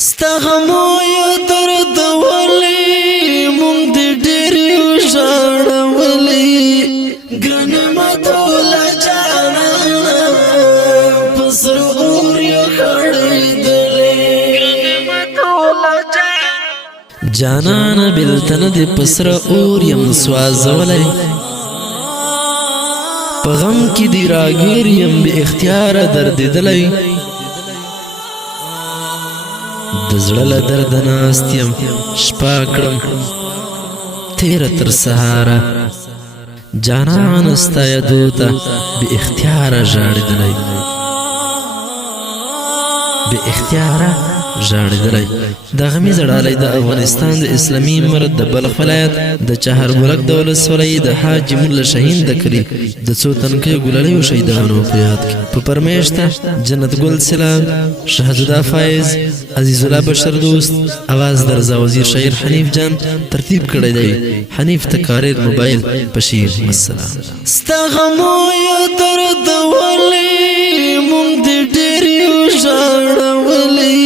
ستغمو یا درد ولی مونگ دی دیری و شاڑ ولی گرنما دولا جانانا پسر اور یا خڑی دلی گرنما دولا جانانا بلتن دی پسر اور یم سوازولی پغم کی دی راگیر یم بی اختیار درد دلی دزړه درد ناستیم شپه کړم تیره تر سهاره جانان ستا یادو ته بې اختیاره ژاړېدلی بې اختیاره ژاړېدلی د غمیزه ډالۍ د افغانستان د اسلامي امارت د بلخ ولایت د چهاربرک د ولسوالۍ د حاجي مولا شهین د کلي د څو تنکیو ګلاليو شهیدانو په یاد کې په پرمیشته جنت ګل سلام شهزاده فایز عزیز الله بشر دوست اواز در رضا وزیر شاعر حنیف جان ترتیب کړی دی حنیف تکاریر موبایل بشیر السلام ستغمو یا درد ولی مونږ دې ډېرې وژاړولې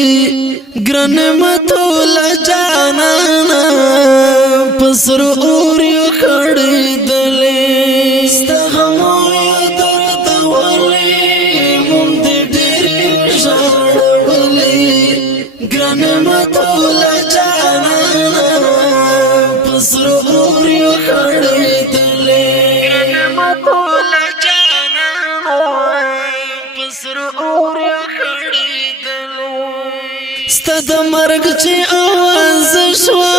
گرنما تولا جانانا پسر اور یو خڑی دلی ستغمو یا درد ولی مونگ دی دیری وشاڑ ولی گرنما تولا جانانا پسر اور یو خڑی دلی گرنما تولا جانانا پسر اور یو خڑی دلی ستا د مرګ چې آواز شوه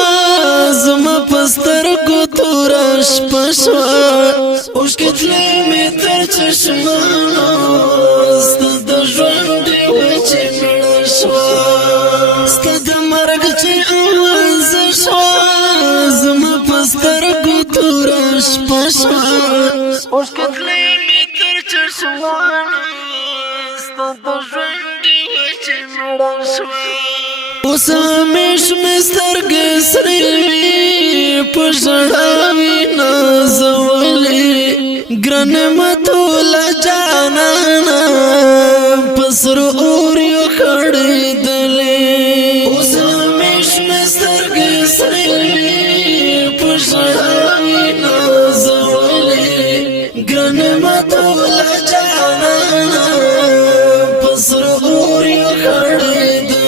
زما په سترګو توره شپه شوه اوښکې تلې مې تر چشمانو ستا د ژوند وچې مړه شوه ستا د مرګ چې آواز شوه زما په سترګو توره شپه شوه اوښکې تلې مې تر چشمانو ستا د ژوند وچې مړه شوه اوس همیش مې سترګې سرې وي په ژړا وي نازولې ګرانما تولا جانانا په سر اور یو خړېدلې اوس همیش مې سترګې سرې وي په ژړا وي نازولې ګرانما تولا جانانا په سر اور یو خړېدلې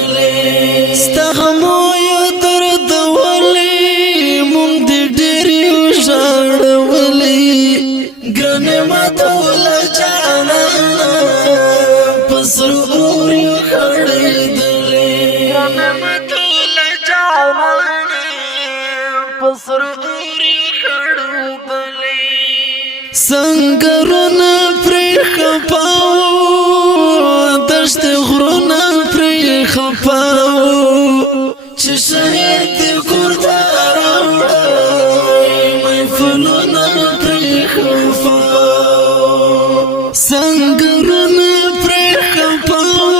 ستغمو یا درد ولی مونگ دی دیری وشاڑ ولی گرنما تولا جانانا پسر اور یو خڑی دلی گرنما تولا جانانا پسر اور یو خڑی دلی سنگرونا پری خپاو دشت غرونا پری خپاو چې شهید ګردا راوړی محفلونه پرې خفاو سنګرونه پرې خفاو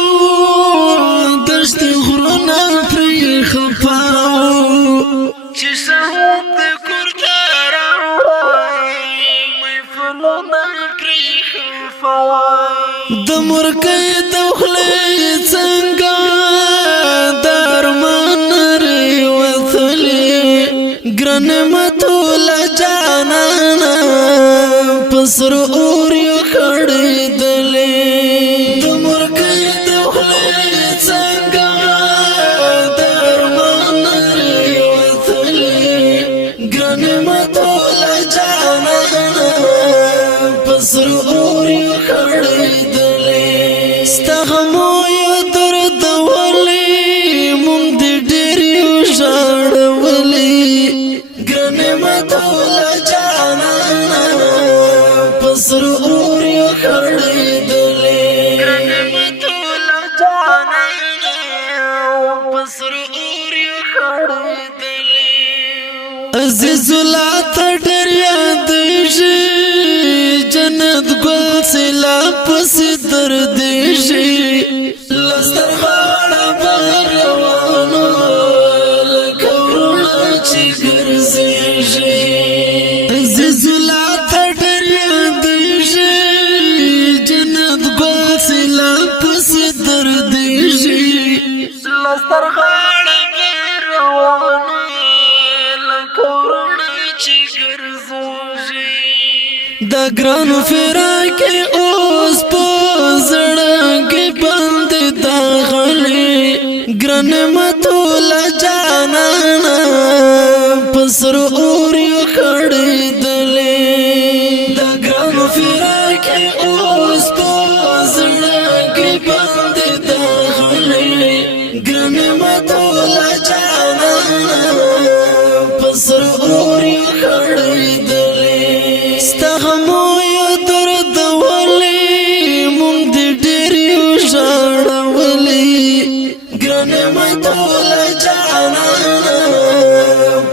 دشتې غرونه پرې خفاو چې شهید ګردا راوړی محفلونه پرې خفاو د مرګ د خولې څنګه گرنما تولا جانانا پسر اور یو خړېدلې د مرګ د خولې څنګه درمان لري وتلې گرنما تولا جانانا پسر اور یو خړېدلې ستغمو یا درد ولی مونږ دې ډېرې وژاړولې گرنما تولا جانانا پسر اور یو خړېدلې گرنما تولا جانانا پسر اور یو خړېدلې عزیز الله ته ډېر یادېږي جنت ګل سلا پسې دردېږي لستر غاړه بهر روانو لکه وروڼه چې ګرځېږي عزیز الله ته ډېر یادېږي جنت ګل سلا پسې دردېږي سرغاړه روانه لکه ورڼه چې ګرځوږي دا ګران فراق اوس په زړه کې بند دا غلي ګران متوله جانانا پسر اور یو کړي دلې دا ګران فراق اوس په زړه کې بند دا غلي ګران متوله جانانا پسر اور یو کړي دلې ستغمو یو درد ولی مونږ دې ډېر یو ژړولي ګرانه متوله جانانه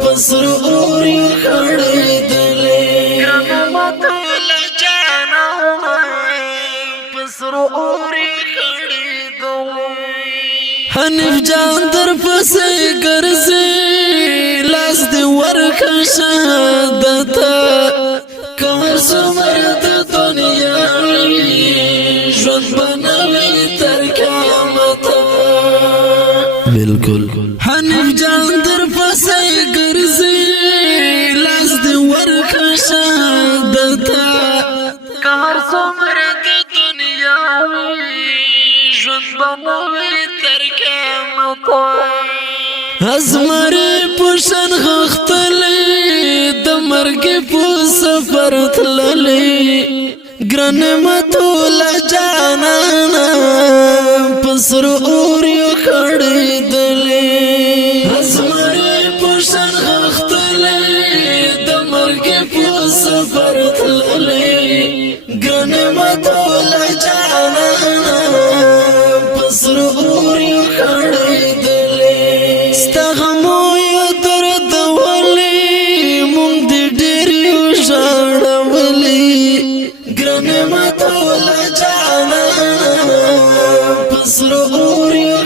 پسر اور یو کړېدلې ګرانه متوله جانانه پسر اور یو کړېدلې حنیف جان در پسې ګرځي لاس دې ورکه شهادته کمر سمر د دنیا ژوند بنوي تر قیامت بالکل حنیف جان در پسې ګرځي لاس دې ورکه شهادته کمر سمر د دنیا ژوند بنوي تر قیامت ازمرې پوشن غختلې د مرګ په سفر تللې ګران متوله جانانا پسر اور یو کړېدلې ازمرې پوشن غختلې د مرګ په سفر تللې ګران متوله جانانا پسر اور یو کړېدلې ستغمو یو درد ولی مونږ دې ډېر یو ژړولي ګرانه متوله جانانه پسر اور یو